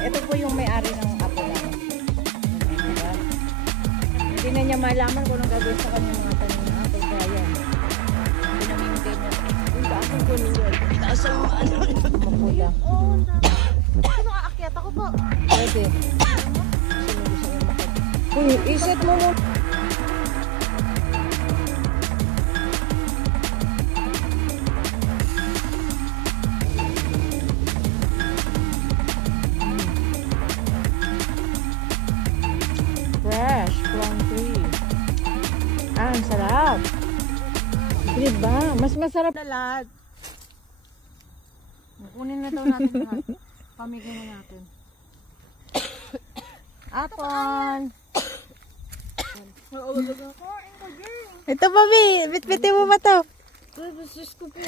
Ito po yung may-ari ng apple namin. Diba? Hindi na niya malaman kung anong gagawin sa kanya mga tanim na apple. Kaya yan. Pinamimigay niya. Yung kaasang ko ninyo. Kaasang ano. Mapula. Sino aakyat ako po? Pwede. Uy, iset mo mo. Fresh from tree. Ah, ang sarap. Diba? Mas masarap na lahat. Kunin na daw natin lahat. Pamigay na natin. Apon. Ito pa, Bi. Bit-bitin mo ba ito? Sus ko po.